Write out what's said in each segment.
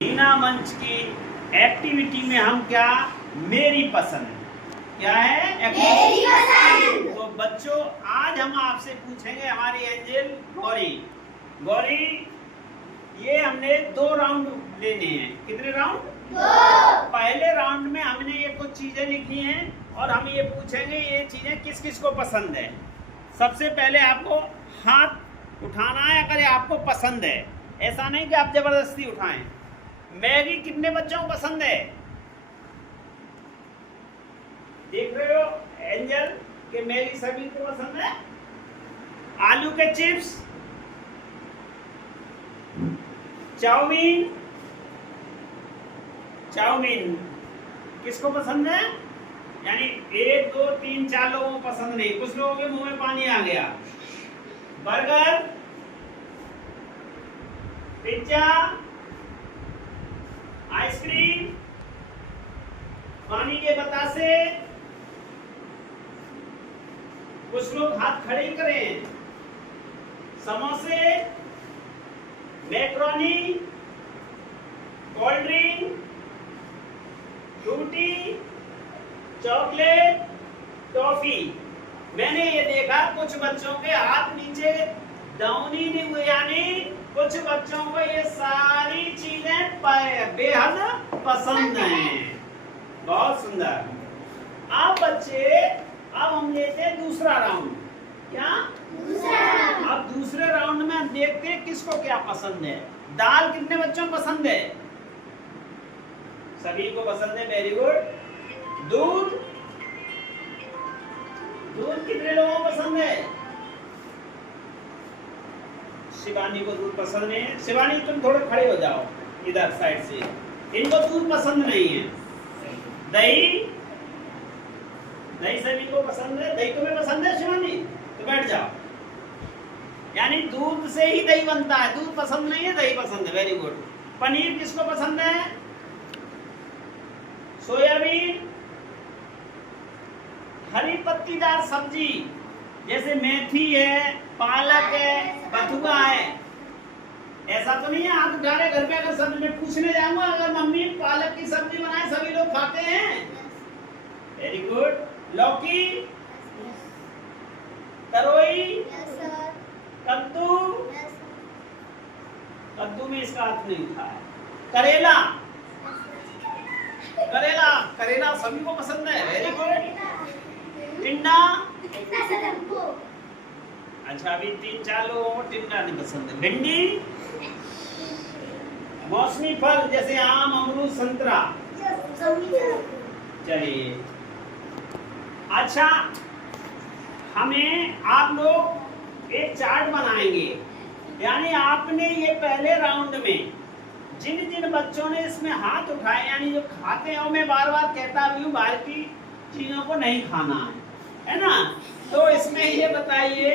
मीना मंच की एक्टिविटी में हम क्या मेरी पसंद क्या है मेरी पसंद। तो बच्चों आज हम आपसे पूछेंगे हमारी एंजल गौरी गौरी ये हमने 2 राउंड लेने हैं। कितने राउंड? 2। पहले राउंड में हमने ये कुछ चीजें लिखी हैं और हम ये पूछेंगे ये चीजें किस किस को पसंद है। सबसे पहले आपको हाथ उठाना है अगर ये आपको पसंद है, ऐसा नहीं कि आप जबरदस्ती उठाएं। मैगी कितने बच्चों को पसंद है? देख रहे हो एंजल कि मैगी सभी को पसंद है। आलू के चिप्स, चाउमीन चाउमीन किसको पसंद है? यानी 1 2 3 4 लोगों को पसंद नहीं, कुछ लोगों के मुंह में पानी आ गया। बर्गर, पिज्जा, आइसक्रीम, पानी के बतासे, कुछ लोग हाथ खड़े ही करें, समोसे, macaroni, cold drink, Frooti, chocolate, toffee. मैंने ये देखा कुछ बच्चों के हाथ नीचे डाउन ही नहीं हुए, यानी कुछ बच्चों को ये सारी चीजें बेहद पसंद हैं। बहुत सुंदर। अब बच्चे अब हम लेते हैं दूसरा राउंड। क्या? दूसरा। अब दूसरे राउंड में हम देखते हैं किसको क्या पसंद है। दाल कितने बच्चों को पसंद है? सभी को पसंद है, वेरी गुड। दूध दूध कितने लोगों को पसंद है? शिवानी को दूध पसंद नहीं है। शिवानी तुम थोड़े खड़े हो जाओ इधर साइड से, इनको दूध पसंद नहीं है। दही दही सभी को पसंद है। दही तुम्हें पसंद है शिवानी? तो बैठ जाओ। यानी दूध से ही दही बनता है, दूध पसंद नहीं है, दही पसंद है, वेरी गुड। पनीर किसको पसंद है? सोयाबीन, हरी पत्तीदार सब्जी जैसे मेथी है, पालक है, बथुआ है। ऐसा तो नहीं है हाथ उठा रहे घर पे। अगर सब मैं पूछने जाऊंगा अगर मम्मी पालक की सब्जी बनाए सभी लोग खाते हैं? Very good. लौकी, तरोई, कद्दू कद्दू में इसका अर्थ नहीं था। करेला करेला करेला सभी को पसंद है, वेरी गुड। टिंडा, अच्छा अभी 3 4 लोगों को टिंडा नहीं पसंद है। भिंडी, मौसमी फल जैसे आम, अमरूद, संतरा। चलिए अच्छा, हमें आप लोग एक चार्ट बनाएंगे। यानी आपने ये पहले राउंड में जिन जिन बच्चों ने इसमें हाथ उठाए, यानी जो खाते हैं, मैं बार बार कहता भी हूँ बाहर की चीजों को नहीं खाना है ना। तो इसमें ये बताइए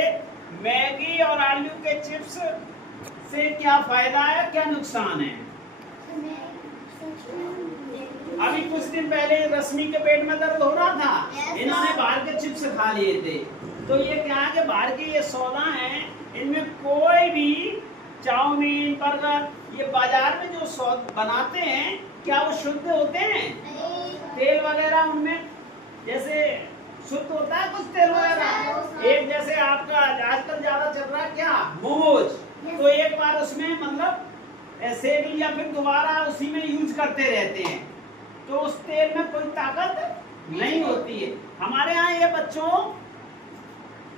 मैगी और आलू के चिप्स से क्या फायदा है, क्या नुकसान है? अभी कुछ दिन पहले रश्मि के पेट में दर्द हो रहा था, इन्होंने बाहर के चिप्स खा लिए थे। तो ये क्या है कि बाहर के ये सौदा हैं, इनमें कोई भी चाउमीन, बर्गर, ये बाजार में जो सौदा बनाते हैं क्या वो शुद्ध होते हैं? तेल वगैरह उनमें जैसे शुद्ध होता है कुछ तेल वगैरह। एक जैसे आपका आजकल ज्यादा चल रहा है क्या, मोमोज, तो एक बार उसमें मतलब सेक लिया फिर दोबारा उसी में यूज करते रहते हैं, तो उस तेल में कोई ताकत नहीं होती है। हमारे यहाँ ये बच्चों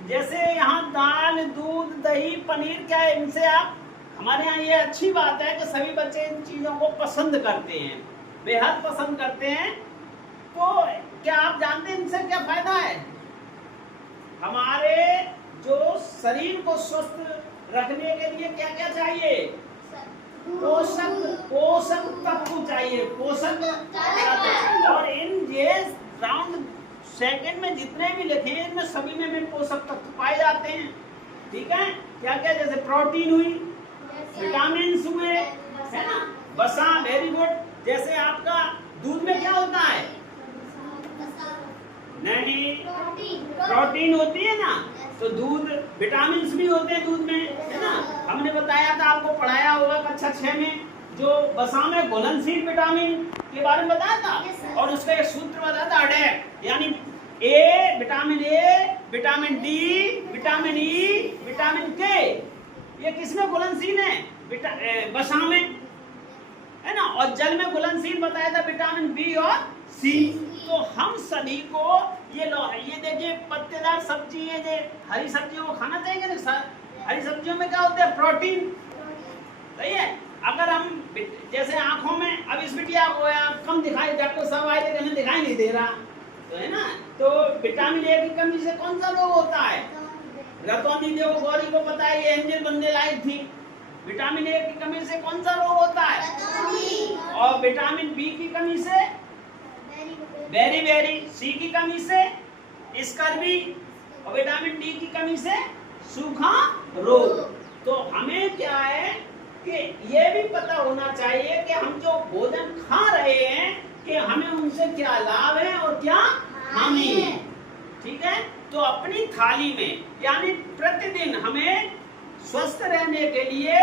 जैसे यहाँ दाल, दूध, दही, पनीर, क्या है इनसे आप, हमारे यहाँ ये अच्छी बात है कि सभी बच्चे इन चीजों को पसंद करते हैं, बेहद पसंद करते हैं। तो क्या आप जानते हैं इनसे क्या फायदा है? हमारे जो शरीर को स्वस्थ रखने के लिए क्या क्या चाहिए? पोषक तत्व चाहिए, पोषक तत्व। और इन ये राउंड सेकंड में जितने भी लिखे हैं इनमें सभी में पोषक तत्व पाए जाते हैं। ठीक है, क्या क्या जैसे प्रोटीन हुई, विटामिन हुए, है ना, वसा, वेरी गुड। जैसे आपका दूध में क्या होता है? नहीं, प्रोटीन होती है ना, तो दूध विटामिन भी होते हैं दूध में, है ना। हमने बताया था, आपको पढ़ाया होगा कक्षा 6 में जो वसा में घुलनशील विटामिन के बारे में बताया था। Yes, sir. और उसका एक सूत्र बताया था अडेप्ट, यानी A, vitamin D, vitamin E, vitamin K, ये किसमें घुलनशील है? वसा में, है ना। और जल में घुलनशील बताया था विटामिन बी और सी। तो हम सभी को ये देखिए पत्तेदार सब्जी है, ये हरी सब्जियों को खाना चाहिए ना। हरी सब्जियों में क्या होता है? प्रोटीन, सही है। अगर हम जैसे आंखों में, अब इस बिटिया को कम दिखाई, डॉक्टर साहब आए थे, हमें दिखाई नहीं दे रहा, तो है ना। तो विटामिन ए की कमी से कौन सा रोग होता है? रतौंधी, देखो गौरी को पता है, ये एंजल बनने लायक थी। विटामिन ए की कमी से कौन सा रोग होता है? और विटामिन बी की कमी से बेरी, सी की कमी से स्कर्वी, और विटामिन डी की कमी से सूखा रोग। तो हमें क्या है कि ये भी पता होना चाहिए कि हम जो भोजन खा रहे हैं कि हमें उनसे क्या लाभ है और क्या हानि है, ठीक है। तो अपनी थाली में, यानी प्रतिदिन हमें स्वस्थ रहने के लिए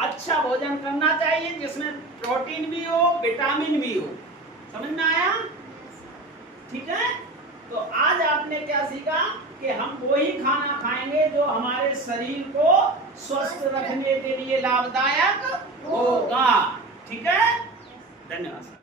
अच्छा भोजन करना चाहिए, जिसमें प्रोटीन भी हो, विटामिन भी हो। समझ में आया? ठीक है। तो आज आपने क्या सीखा कि हम वही खाना खाएंगे जो हमारे शरीर को स्वस्थ रखने के लिए लाभदायक होगा। ठीक है, धन्यवाद।